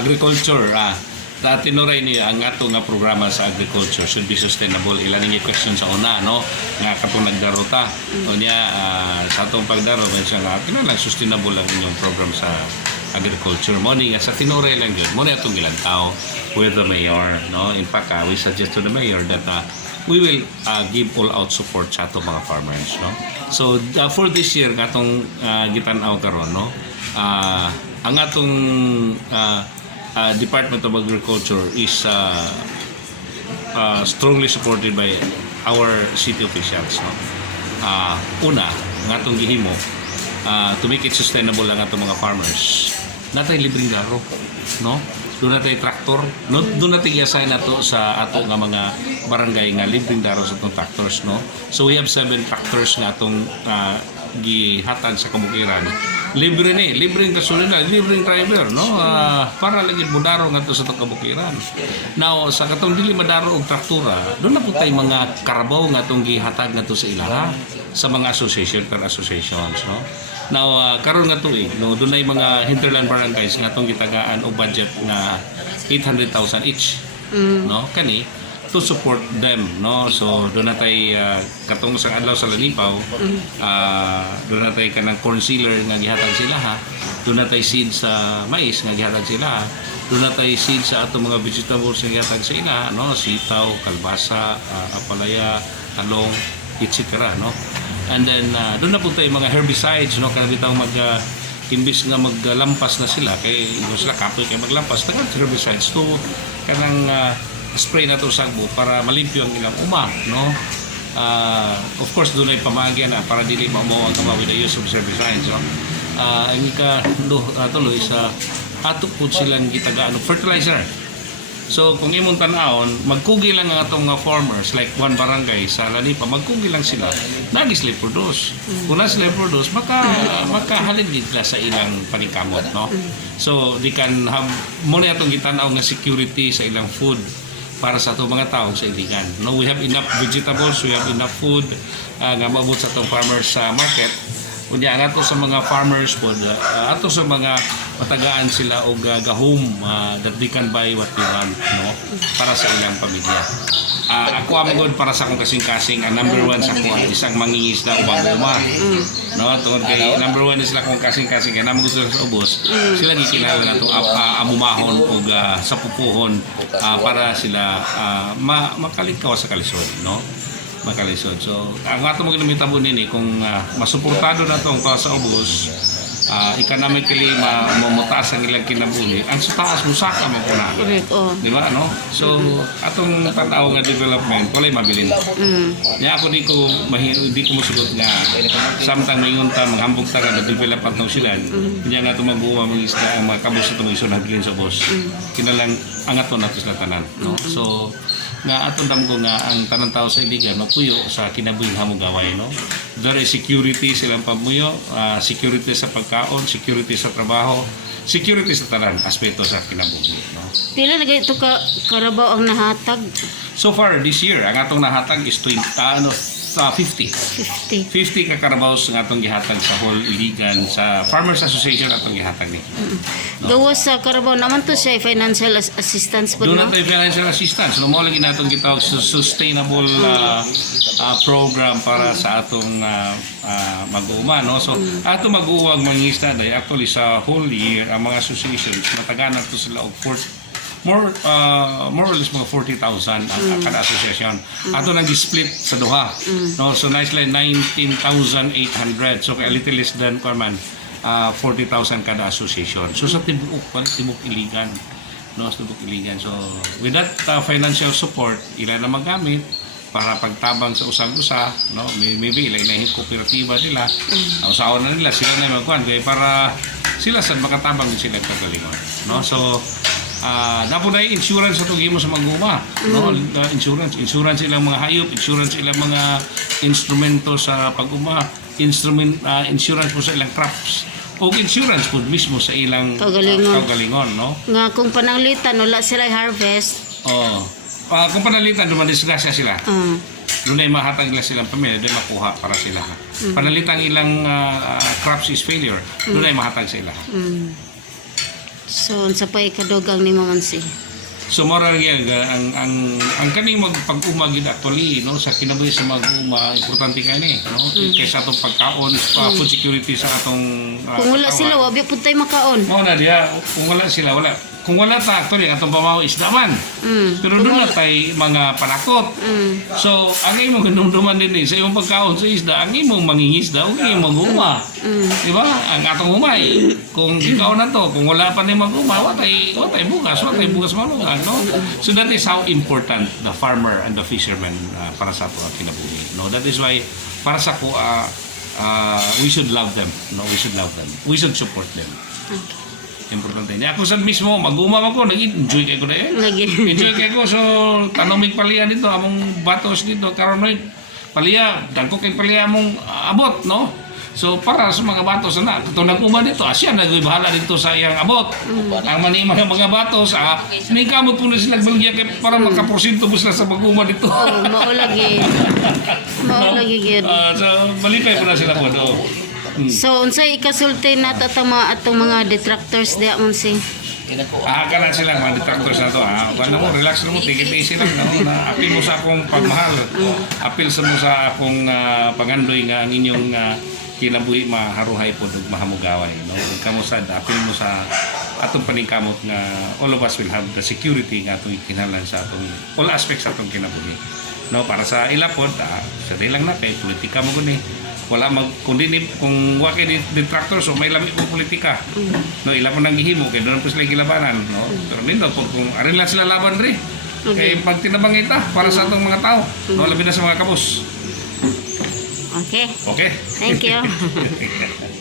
agriculture, sa tinuray niya ang ato nga programa sa agriculture should be sustainable. Ilan yung question sa una, no? Nga katong nagdarota. O niya, sa atong pagdaro, may siya nga, lang sustainable lang inyong program sa agriculture. Morning, sa tinuray lang yun. Muna itong ilang tao with the mayor, no? In fact, we suggest to the mayor that we will give all out support sa atong mga farmers, no? So, for this year, atong gitanaw karon, no? Ang atong Department of Agriculture is strongly supported by our city officials, no? Una, ang atong gihimo to make it sustainable ang atong mga farmers. Natay libreng laro, no? Doon natay traktor, no? Doon natay i-assign nato sa ato nga mga barangay nga libreng laro sa atong tractors, no? So we have 7 tractors nga atong gihatag sa kabukiran. Libre ni, libreng gasolina, libreng driver, no? Para lagi modaro nga to sa itong kabukiran. Now, sa katong dili madaro og traktura, doon na po tayo mga karabaw nga itong gihatag nga to sa ilaha, sa mga association per associations, no? Now, karon nga tuig, no, doon na mga hinterland barangays nga itong gitagaan o budget nga 800,000 each, no? Kani, to support them, no? So doon natay katong sa adlaw sa Lanipaw, doon natay kanang corn sealer nga gihatag sila, ha. Doon natay seed sa mais nga gihatag sila, ha. Doon natay seed sa atong mga vegetables nga gihatag sa ila, no? Sitaw, kalbasa, apalaya, talong, etc., no? And then doon na po tayo mga herbicides, no? Kana bitaw imbis nga maglampas na sila kay sila kapoy kay maglampas, tagal herbicides to kanang spray na to sagbo para malimpyo ang ilang uma, no? Of course, doon ay pamagyan na para dili mamuha ang kama with the use of herbicides, no? Ang tuloy sa ato po silang gitagaan ng fertilizer. So, kung imong tanawon, magkugi lang ang atong mga farmers, like one barangay sa Lanipa, magkugi lang sila, nag-slip produce. Kung na-slip produce, makahalin din sila sa ilang paningkamot, no? So, they can have, muna atong gitanaw nga security sa ilang food para sa itong mga tao sa iligan. No, we have enough vegetables, we have enough food nga maabot sa itong farmers sa market. Kunya ang ato sa mga farmers po, ato sa mga matagaan sila og gahom that they can buy what they want, no? Para sa ilang pamilya. Ako amagod para sa akong kasing-kasing, ang number 1 sa ako isang mangingisda o baguma. No, tungod kay number 1 is sila kung kasing-kasing kaya naman gusto sa ubos. Sila gikilala na itong amumahon o sa pupuhon para sila makalikaw sa kalisod, no? Makalisod. So, ang ato mo ginamitabon nini kung masuportado na itong sa ubos, economically mamutaas ang ilang kinabuhi, ang sa taas musaka mo po na. Di ba, ano? So, atong tanaw nga development, wala'y mabilin. Kaya ako di ko masugot nga samtang may unta, maghambog ta ka na develop at nang silan, kanya nga itong mabuha mga isla, ang mga kabos itong iso na bilin sa ubos. Kinalang ang ato nato sila tanan. No? So, nga atong damgo nga ang tanang tao sa iligan mapuyo sa kinabuhing hamugaway, no? There is security silang pamuyo, security sa pagkaon, security sa trabaho, security sa tanan aspeto sa kinabuhi, no? Pila na ito karabaw ang nahatag? So far this year ang atong nahatag is 50 ka karabaos nga atong gihatag sa whole iligan sa Farmers Association atong gihatag ni. Gawas sa karabaw naman to sa financial assistance po, doon no? natin financial assistance. No, mo lagi natong gitawag sa sustainable program para sa atong mag-uuma, no? So ato mag-uwag mangingisda day actually sa whole year ang mga associations mataganan to sila og more or less mga 40,000 ang kada association. Ato nang split sa duha. No, so nicely 19,800. So a little less than 40,000 kada association. So sa tibok iligan, no, sa tibok iligan. So with that financial support, ila na magamit para pagtabang sa usag-usa, no, maybe ilang na kooperatiba nila, usahawan na nila sila na magkuhan kaya para sila sa makatabang din sila kagalingon, no. So napo na insurance sa tugimo sa mag-uma, no? Insurance ilang mga hayop, insurance ilang mga instrumento sa pag-uma, insurance po sa ilang crops, o insurance po mismo sa ilang kaugalingon, no? Nga kung pananglitan wala sila harvest. Kung panalitan dumadisgrasya sila. Doon ay mahatag nila silang pamilya, doon makuha para sila. Panalitan ilang crops is failure, doon ay mahatag sila. So unsa pa ikadugang ni Mamansi? So mora gyud ang kaning magpag-umagid actually no sa kinabuhi sa mag-uma importante kani no kaysa atong pagkaon food security sa atong Kung wala sila, wabi pud tay makaon. mo na diya kung wala sila wala kung wala ta actually atong pamaw isda man pero doon na tay mga panakot so ang imong ganumduman din sa imong pagkaon sa isda ang imong mangingisda ug imong uma di ba ang atong umay kung ikaw na to kung wala pa ni mag-uma watay bukas malungan no so that is how important the farmer and the fisherman para sa ato kinabuhi no that is why para sa ko we should love them no we should support them. Importante niya. Ako sa mismo, mag-umam ako, nag-enjoy kayo ko na eh. Lagi. Enjoy kayo ko. So, tanong paliya dito, among batos dito. Karon may paliya, dagko kay paliya among abot, no? So, para sa mga batos na, ito nag-uma dito, asya, nag-bahala dito sa iyang abot. Ang manima ng mga batos, may kamot po na silang baligya para makaporsinto po sila sa mag-uma dito. Oh, maulagi. Maulagi gyud. So, balipay po na sila po doon. So unsay ikasulti na atong mga detractors diha Mamansi? Kana sila mga detractors na to. Ano mo, relax na mo, take it easy lang. No? Apil mo sa akong pagmahal. Apil sa mo sa akong pagandoy nga ang inyong kinabuhi maharuhay po ug mahamugaway. No? Ug kamusta, apil mo sa atong paningkamot nga all of us will have the security nga atong kinahanglan sa atong all aspects sa atong kinabuhi. No, para sa ilapod, sa lang na kay politika mo guni. Wala kundi kung wa kay detractor so may lamig mo politika no ila mo nang gihimo kay doon po sila gilabanan no pero nindot po kung arin lang sila laban ri kay pag tinabang ita para sa atong mga tao no labi na sa mga kabus Okay. okay Thank you.